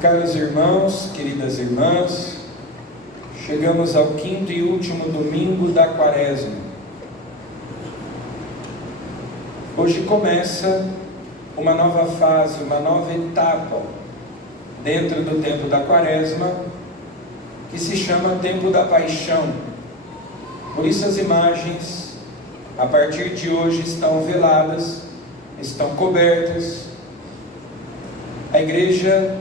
Caros irmãos, queridas irmãs, chegamos ao quinto e último domingo da Quaresma. Hoje começa uma nova fase, uma nova etapa dentro do tempo da Quaresma, que se chama Tempo da Paixão. Por isso as imagens, a partir de hoje, estão veladas, estão cobertas. A igreja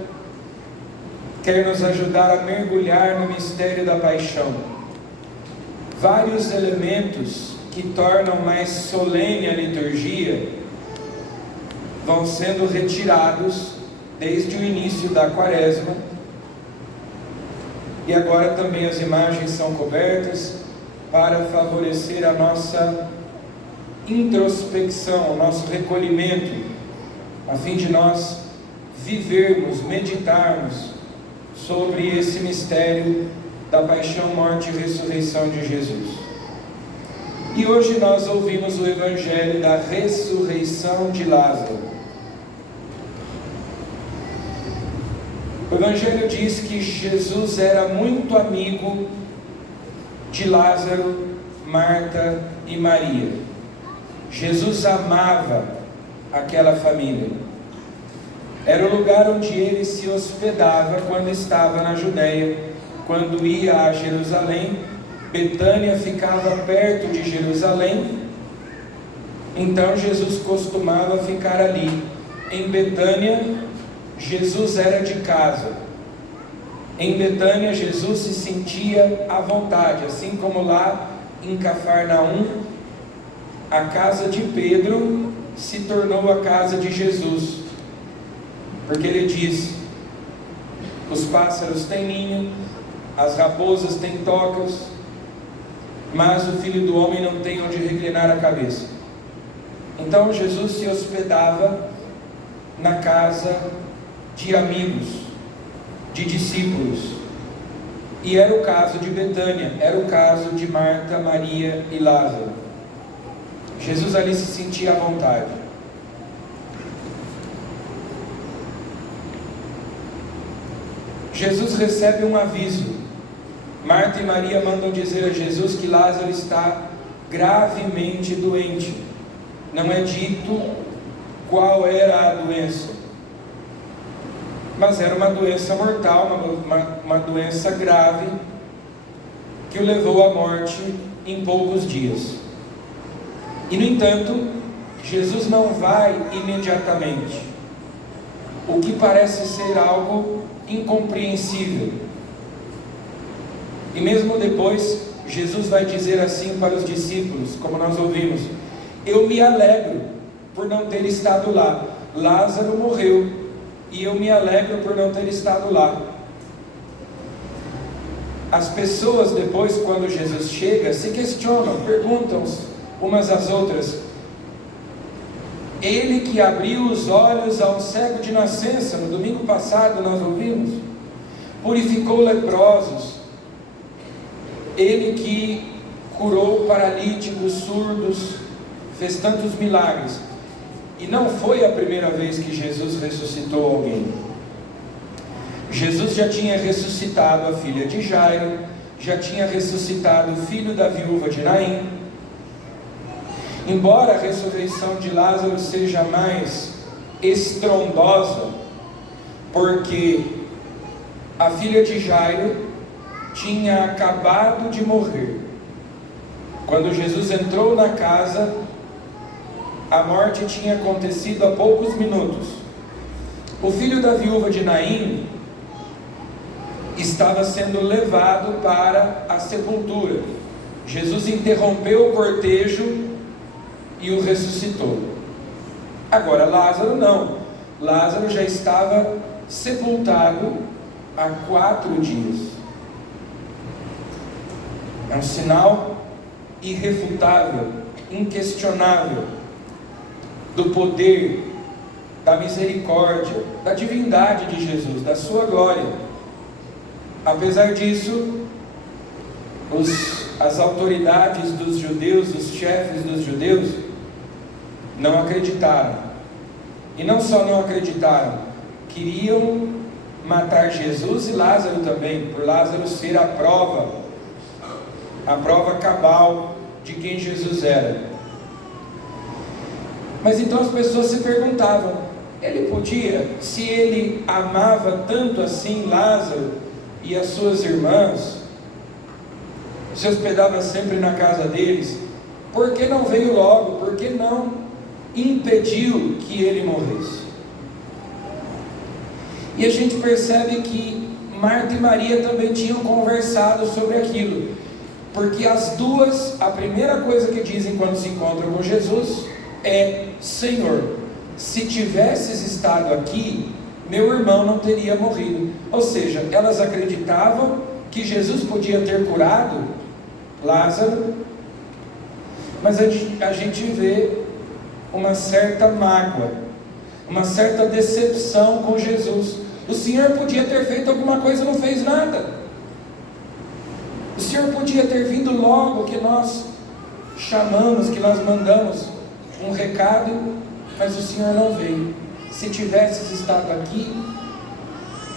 quer nos ajudar a mergulhar no mistério da paixão. Vários elementos que tornam mais solene a liturgia vão sendo retirados desde o início da Quaresma, e agora também as imagens são cobertas para favorecer a nossa introspecção, o nosso recolhimento, a fim de nós vivermos, meditarmos sobre esse mistério da paixão, morte e ressurreição de Jesus. E hoje nós ouvimos o Evangelho da ressurreição de Lázaro. O Evangelho diz que Jesus era muito amigo de Lázaro, Marta e Maria. Jesus amava aquela família. Era o lugar onde ele se hospedava quando estava na Judeia, quando ia a Jerusalém. Betânia ficava perto de Jerusalém, então Jesus costumava ficar ali. Em Betânia, Jesus era de casa. Em Betânia, Jesus se sentia à vontade, assim como lá em Cafarnaum, a casa de Pedro se tornou a casa de Jesus. Porque ele diz: os pássaros têm ninho, as raposas têm tocas, mas o Filho do Homem não tem onde reclinar a cabeça. Então Jesus se hospedava na casa de amigos, de discípulos. E era o caso de Betânia, era o caso de Marta, Maria e Lázaro. Jesus ali se sentia à vontade. Jesus recebe um aviso. Marta e Maria mandam dizer a Jesus que Lázaro está gravemente doente. Não é dito qual era a doença, mas era uma doença mortal, uma doença grave, que o levou à morte em poucos dias. E no entanto, Jesus não vai imediatamente, o que parece ser algo incompreensível. E mesmo depois, Jesus vai dizer assim para os discípulos, como nós ouvimos: eu me alegro por não ter estado lá. Lázaro morreu e eu me alegro por não ter estado lá. As pessoas depois, quando Jesus chega, se questionam, perguntam umas às outras: ele que abriu os olhos ao cego de nascença, no domingo passado nós ouvimos, purificou leprosos, ele que curou paralíticos, surdos, fez tantos milagres. E não foi a primeira vez que Jesus ressuscitou alguém. Jesus já tinha ressuscitado a filha de Jairo, já tinha ressuscitado o filho da viúva de Naim. Embora a ressurreição de Lázaro seja mais estrondosa, porque a filha de Jairo tinha acabado de morrer. Quando Jesus entrou na casa, a morte tinha acontecido há poucos minutos. O filho da viúva de Naim estava sendo levado para a sepultura. Jesus interrompeu o cortejo e o ressuscitou. Agora Lázaro não. Lázaro já estava sepultado há 4 dias. É um sinal irrefutável, inquestionável, do poder, da misericórdia, da divindade de Jesus, da sua glória. Apesar disso, as autoridades dos judeus, os chefes dos judeus, não acreditaram. E não só não acreditaram, queriam matar Jesus e Lázaro também, por Lázaro ser a prova cabal de quem Jesus era. Mas então as pessoas se perguntavam: ele podia, se ele amava tanto assim Lázaro e as suas irmãs, se hospedava sempre na casa deles, por que não veio logo? Por que não impediu que ele morresse? E a gente percebe que Marta e Maria também tinham conversado sobre aquilo, porque as duas, a primeira coisa que dizem quando se encontram com Jesus é: Senhor, se tivesses estado aqui, meu irmão não teria morrido. Ou seja, elas acreditavam que Jesus podia ter curado Lázaro, mas a gente vê uma certa mágoa, uma certa decepção com Jesus. O Senhor podia ter feito alguma coisa e não fez nada. O Senhor podia ter vindo logo que nós chamamos, que nós mandamos um recado, mas o Senhor não veio. Se tivesses estado aqui,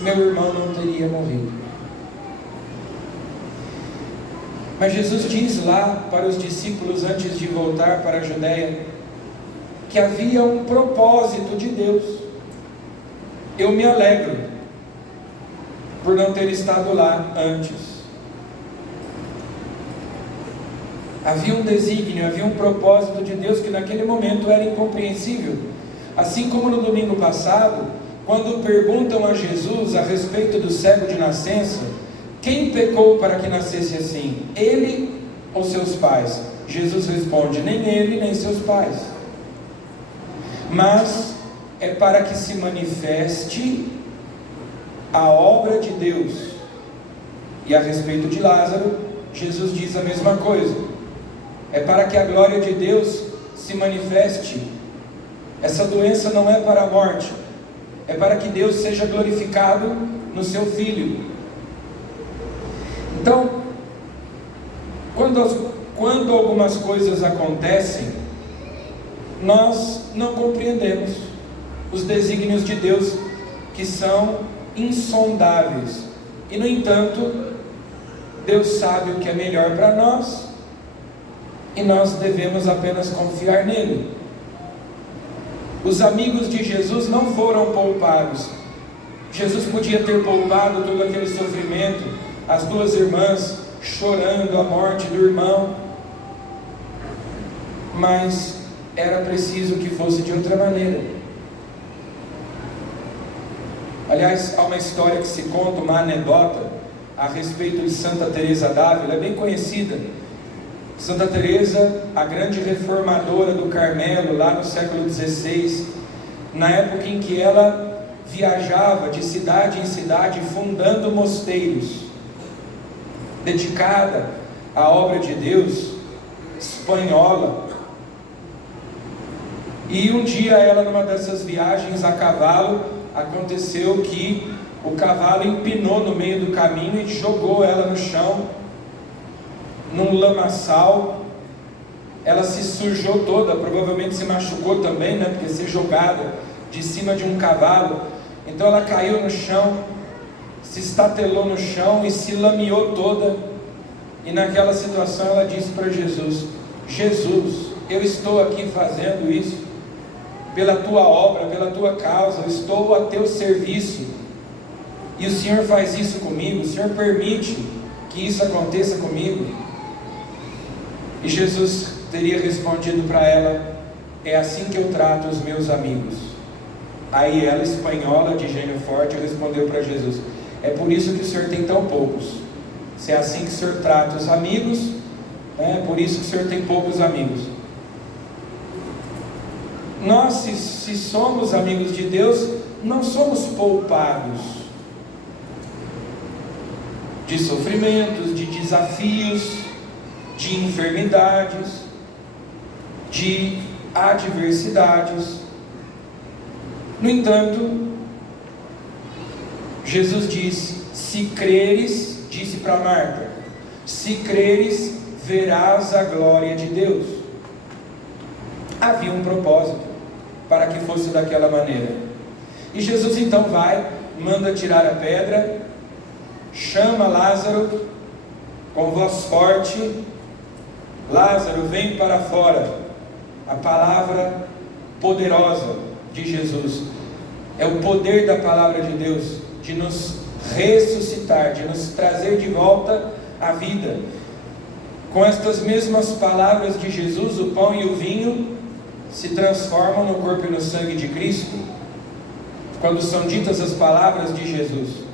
meu irmão não teria morrido. Mas Jesus diz lá para os discípulos, antes de voltar para a Judéia, que havia um propósito de Deus. Eu me alegro por não ter estado lá antes. Havia um desígnio, havia um propósito de Deus que naquele momento era incompreensível. Assim como no domingo passado, quando perguntam a Jesus a respeito do cego de nascença: quem pecou para que nascesse assim? Ele ou seus pais? Jesus responde: nem ele, nem seus pais. Mas é para que se manifeste a obra de Deus. E a respeito de Lázaro, Jesus diz a mesma coisa. É para que a glória de Deus se manifeste. Essa doença não é para a morte, é para que Deus seja glorificado no seu Filho. Então, quando algumas coisas acontecem, nós não compreendemos os desígnios de Deus, que são insondáveis. E no entanto, Deus sabe o que é melhor para nós, e nós devemos apenas confiar nele. Os amigos de Jesus não foram poupados. Jesus podia ter poupado todo aquele sofrimento, as duas irmãs chorando a morte do irmão, mas era preciso que fosse de outra maneira. Aliás, há uma história que se conta, uma anedota a respeito de Santa Teresa d'Ávila, é bem conhecida. Santa Teresa, a grande reformadora do Carmelo, lá no século XVI, na época em que ela viajava de cidade em cidade fundando mosteiros, dedicada à obra de Deus, espanhola. E um dia ela, numa dessas viagens a cavalo, aconteceu que o cavalo empinou no meio do caminho e jogou ela no chão, num lamaçal. Ela se sujou toda, provavelmente se machucou também, né? Porque ser jogada de cima de um cavalo. Então ela caiu no chão, se estatelou no chão e se lameou toda. E naquela situação ela disse para Jesus: Jesus, eu estou aqui fazendo isso pela tua obra, pela tua causa, eu estou a teu serviço, e o Senhor faz isso comigo, o Senhor permite que isso aconteça comigo. E Jesus teria respondido para ela: é assim que eu trato os meus amigos. Aí ela, espanhola, de gênio forte, respondeu para Jesus: é por isso que o Senhor tem tão poucos. Se é assim que o Senhor trata os amigos, é por isso que o Senhor tem poucos amigos. Nós, se somos amigos de Deus, não somos poupados de sofrimentos, de desafios, de enfermidades, de adversidades. No entanto, Jesus diz: se creres, disse para Marta, se creres, verás a glória de Deus. Havia um propósito para que fosse daquela maneira. E Jesus então vai, manda tirar a pedra, chama Lázaro com voz forte: Lázaro, vem para fora. A palavra poderosa de Jesus é o poder da palavra de Deus de nos ressuscitar, de nos trazer de volta à vida. Com estas mesmas palavras de Jesus, o pão e o vinho se transformam no corpo e no sangue de Cristo, quando são ditas as palavras de Jesus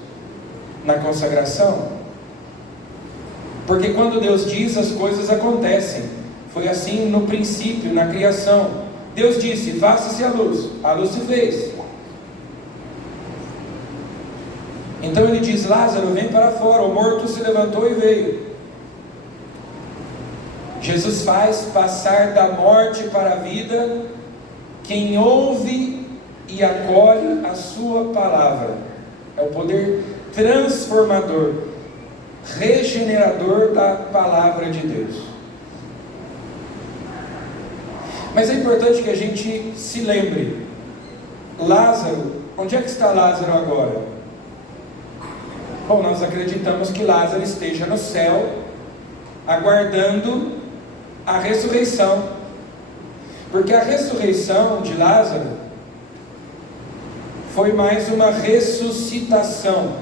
na consagração. Porque quando Deus diz, as coisas acontecem. Foi assim no princípio, na criação. Deus disse: faça-se a luz se fez. Então ele diz: Lázaro, vem para fora. O morto se levantou e veio. Jesus faz passar da morte para a vida quem ouve e acolhe a sua palavra. É o poder transformador, regenerador da palavra de Deus. Mas é importante que a gente se lembre: Lázaro, onde é que está Lázaro agora? Bom, nós acreditamos que Lázaro esteja no céu, aguardando a ressurreição, porque a ressurreição de Lázaro foi mais uma ressuscitação,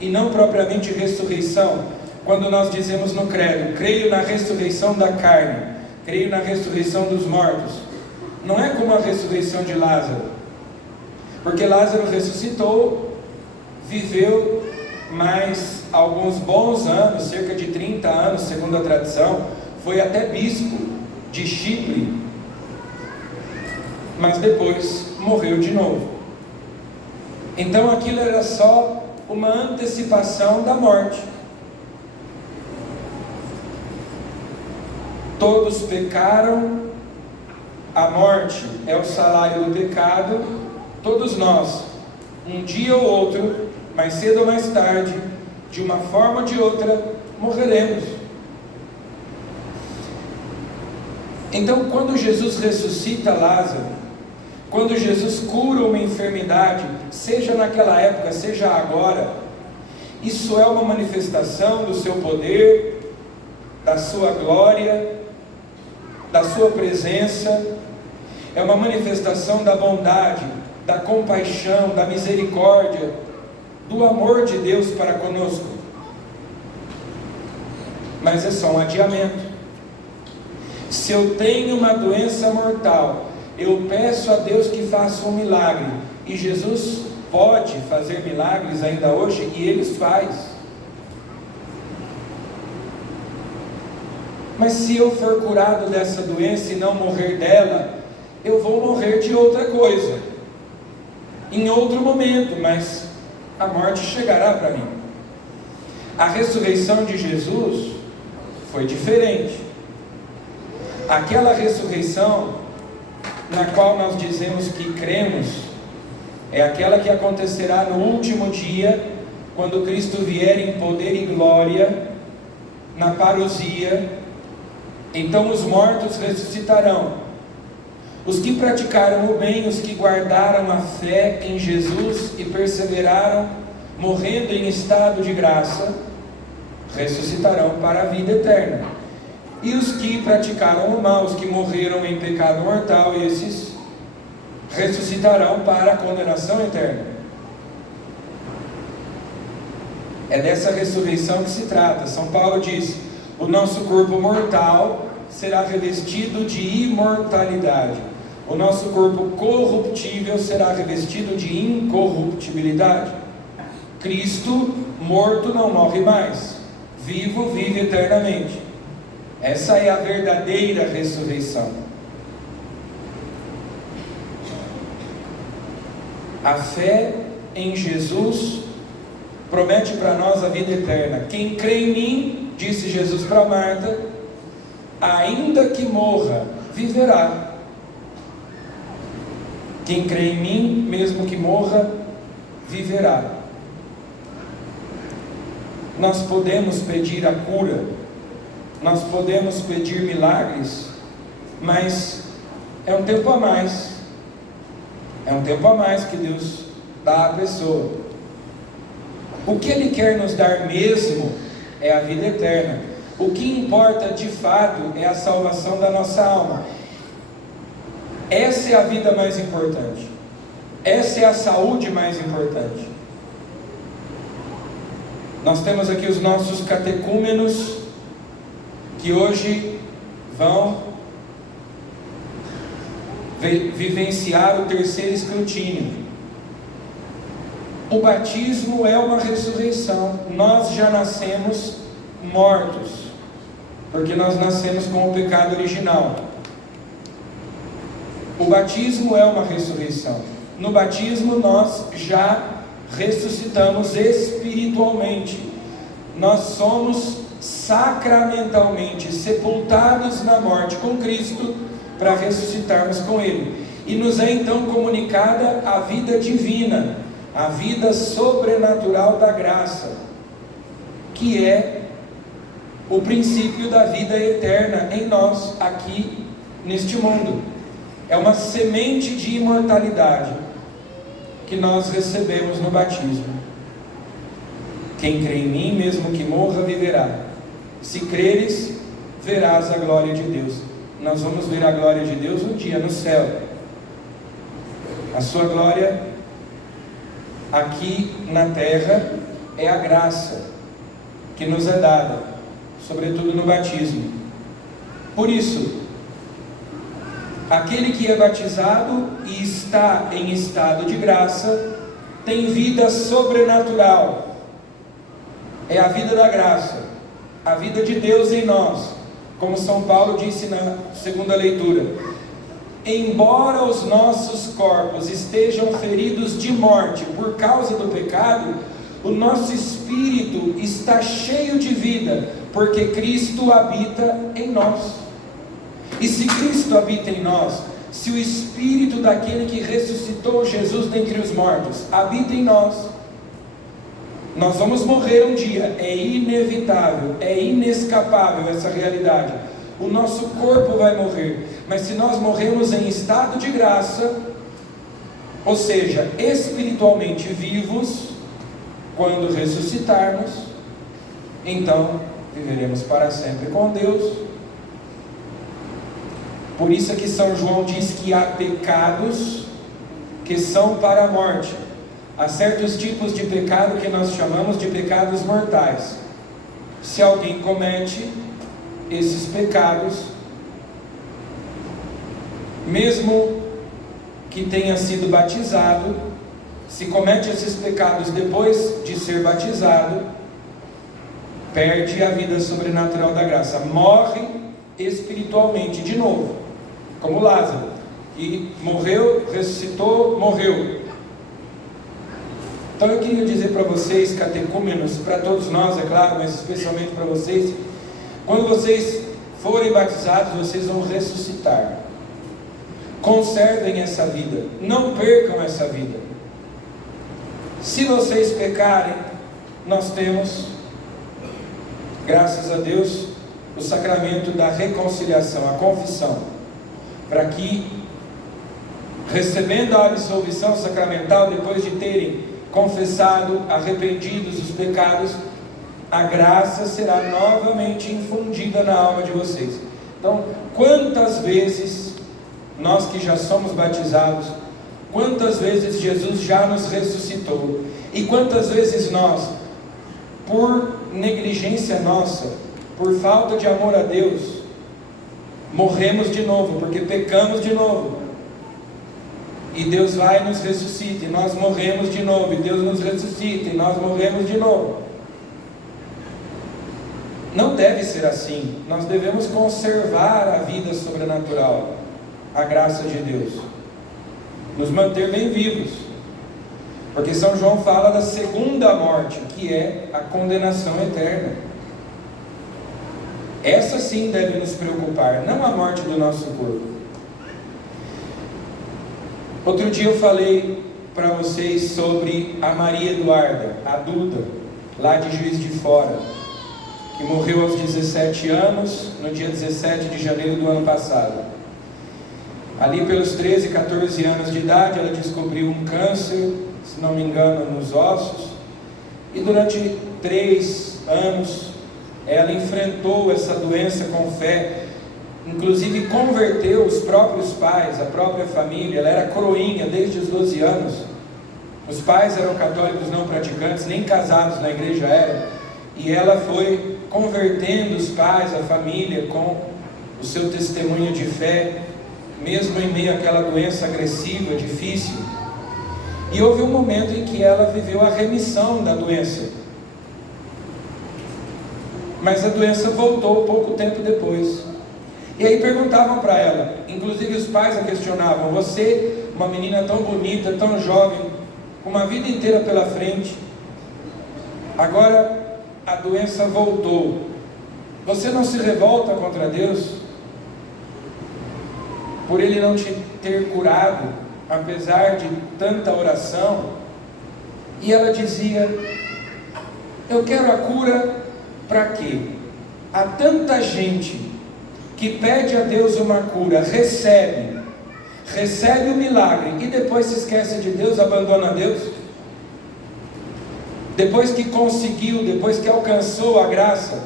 e não propriamente ressurreição. Quando nós dizemos no credo: creio na ressurreição da carne, creio na ressurreição dos mortos, não é como a ressurreição de Lázaro, porque Lázaro ressuscitou, viveu mais alguns bons anos, cerca de 30 anos, segundo a tradição, foi até bispo de Chipre, mas depois morreu de novo. Então aquilo era só uma antecipação da morte. Todos pecaram, a morte é o salário do pecado. Todos nós, um dia ou outro, mais cedo ou mais tarde, de uma forma ou de outra, morreremos. Então, quando Jesus ressuscita Lázaro, quando Jesus cura uma enfermidade, seja naquela época, seja agora, isso é uma manifestação do seu poder, da sua glória, da sua presença, é uma manifestação da bondade, da compaixão, da misericórdia, do amor de Deus para conosco. Mas é só um adiamento. Se eu tenho uma doença mortal, eu peço a Deus que faça um milagre, e Jesus pode fazer milagres ainda hoje, e Ele faz. Mas se eu for curado dessa doença e não morrer dela, eu vou morrer de outra coisa, em outro momento, mas a morte chegará para mim. A ressurreição de Jesus foi diferente. Aquela ressurreição na qual nós dizemos que cremos é aquela que acontecerá no último dia, quando Cristo vier em poder e glória, na parousia. Então os mortos ressuscitarão, os que praticaram o bem, os que guardaram a fé em Jesus e perseveraram, morrendo em estado de graça, ressuscitarão para a vida eterna. E os que praticaram o mal, os que morreram em pecado mortal, esses ressuscitarão para a condenação eterna. É dessa ressurreição que se trata. São Paulo diz: o nosso corpo mortal será revestido de imortalidade, o nosso corpo corruptível será revestido de incorruptibilidade. Cristo, morto, não morre mais, vivo, vive eternamente. Essa é a verdadeira ressurreição. A fé em Jesus promete para nós a vida eterna. Quem crê em mim, disse Jesus para Marta, ainda que morra, viverá. Quem crê em mim, mesmo que morra, viverá. Nós podemos pedir a cura, nós podemos pedir milagres, mas é um tempo a mais. É um tempo a mais que Deus dá à pessoa. O que Ele quer nos dar mesmo é a vida eterna. O que importa de fato é a salvação da nossa alma. Essa é a vida mais importante. Essa é a saúde mais importante. Nós temos aqui os nossos catecúmenos, que hoje vão vivenciar o terceiro escrutínio. O batismo é uma ressurreição. Nós já nascemos mortos, porque nós nascemos com o pecado original. O batismo é uma ressurreição. No batismo nós já ressuscitamos espiritualmente. Nós somos sacramentalmente sepultados na morte com Cristo para ressuscitarmos com Ele. E nos é então comunicada a vida divina, a vida sobrenatural da graça, que é o princípio da vida eterna em nós, aqui neste mundo. É uma semente de imortalidade que nós recebemos no batismo. Quem crê em mim, mesmo que morra, viverá. Se creres, verás a glória de Deus. Nós vamos ver a glória de Deus um dia no céu. A sua glória aqui na terra é a graça que nos é dada, sobretudo no batismo. Por isso, aquele que é batizado e está em estado de graça tem vida sobrenatural. É a vida da graça, a vida de Deus em nós, como São Paulo disse na segunda leitura: embora os nossos corpos estejam feridos de morte por causa do pecado, o nosso espírito está cheio de vida, porque Cristo habita em nós. E se Cristo habita em nós, se o Espírito daquele que ressuscitou Jesus dentre os mortos habita em nós, nós vamos morrer um dia. É inevitável, é inescapável essa realidade. O nosso corpo vai morrer, mas se nós morremos em estado de graça, ou seja, espiritualmente vivos, quando ressuscitarmos, então viveremos para sempre com Deus. Por isso é que São João diz que há pecados que são para a morte. Há certos tipos de pecado que nós chamamos de pecados mortais. Se alguém comete esses pecados, mesmo que tenha sido batizado, se comete esses pecados depois de ser batizado, perde a vida sobrenatural da graça, morre espiritualmente de novo, como Lázaro, que morreu, ressuscitou, morreu. Então eu queria dizer para vocês, catecúmenos, para todos nós, é claro, mas especialmente para vocês, quando vocês forem batizados, vocês vão ressuscitar. Conservem essa vida, não percam essa vida. Se vocês pecarem, nós temos, graças a Deus, o sacramento da reconciliação, a confissão, para que, recebendo a absolvição sacramental, depois de terem confessado, arrependidos os pecados, a graça será novamente infundida na alma de vocês. Então, quantas vezes nós que já somos batizados, quantas vezes Jesus já nos ressuscitou, e quantas vezes nós, por negligência nossa, por falta de amor a Deus, morremos de novo, porque pecamos de novo, e Deus vai e nos ressuscita, e nós morremos de novo, e Deus nos ressuscita, e nós morremos de novo. Não deve ser assim. Nós devemos conservar a vida sobrenatural, a graça de Deus, nos manter bem vivos, porque São João fala da segunda morte, que é a condenação eterna. Essa sim deve nos preocupar, não a morte do nosso corpo. Outro dia eu falei para vocês sobre a Maria Eduarda, a Duda, lá de Juiz de Fora, que morreu aos 17 anos, no dia 17 de janeiro do ano passado. Ali pelos 13, 14 anos de idade, ela descobriu um câncer, se não me engano, nos ossos, E durante 3 anos, ela enfrentou essa doença com fé, inclusive converteu os próprios pais, a própria família. Ela era coroinha desde os 12 anos. Os pais eram católicos não praticantes, nem casados na igreja eram. E ela foi convertendo os pais, a família, com o seu testemunho de fé, mesmo em meio àquela doença agressiva, difícil. E houve um momento em que ela viveu a remissão da doença. Mas a doença voltou pouco tempo depois. E aí perguntavam para ela, inclusive os pais a questionavam: você, uma menina tão bonita, tão jovem, com uma vida inteira pela frente, agora a doença voltou, você não se revolta contra Deus por Ele não te ter curado, apesar de tanta oração? E ela dizia: eu quero a cura para quê? Há tanta gente que pede a Deus uma cura, recebe o milagre e depois se esquece de Deus, abandona Deus. Depois que conseguiu, depois que alcançou a graça,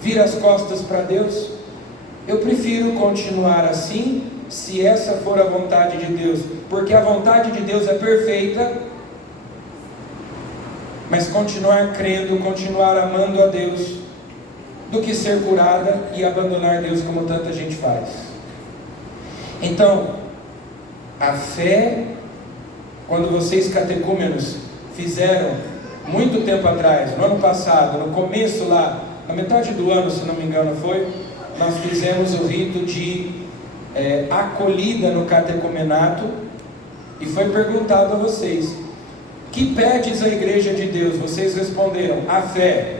vira as costas para Deus. Eu prefiro continuar assim, se essa for a vontade de Deus, porque a vontade de Deus é perfeita. Mas continuar crendo, continuar amando a Deus, do que ser curada e abandonar Deus, como tanta gente faz. Então, a fé, quando vocês catecúmenos fizeram muito tempo atrás, no ano passado, no começo lá, na metade do ano, se não me engano foi, nós fizemos o rito de acolhida no catecumenato, e foi perguntado a vocês: que pedes à igreja de Deus? Vocês responderam: a fé.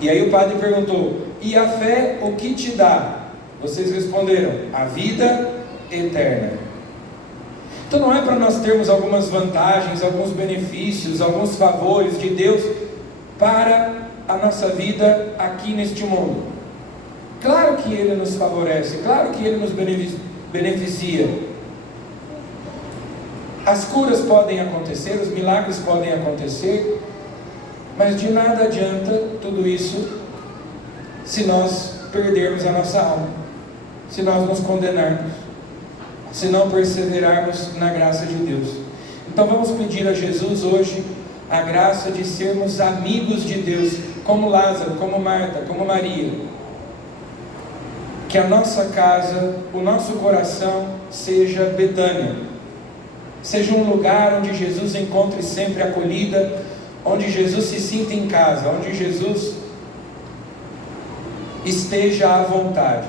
E aí o padre perguntou: e a fé o que te dá? Vocês responderam: a vida eterna. Então não é para nós termos algumas vantagens, alguns benefícios, alguns favores de Deus para a nossa vida aqui neste mundo. Claro que Ele nos favorece, claro que Ele nos beneficia. As curas podem acontecer, os milagres podem acontecer, mas de nada adianta tudo isso se nós perdermos a nossa alma, se nós nos condenarmos, se não perseverarmos na graça de Deus. Então vamos pedir a Jesus hoje a graça de sermos amigos de Deus, como Lázaro, como Marta, como Maria. Que a nossa casa, o nosso coração seja Betânia, seja um lugar onde Jesus encontre sempre acolhida, onde Jesus se sinta em casa, onde Jesus esteja à vontade.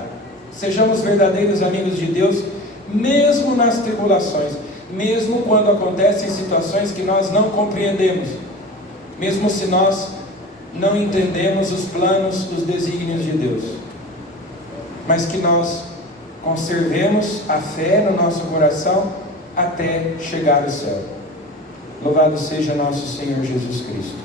Sejamos verdadeiros amigos de Deus, mesmo nas tribulações, mesmo quando acontecem situações que nós não compreendemos, mesmo se nós não entendemos os planos, os desígnios de Deus, mas que nós conservemos a fé no nosso coração até chegar ao céu. Louvado seja nosso Senhor Jesus Cristo.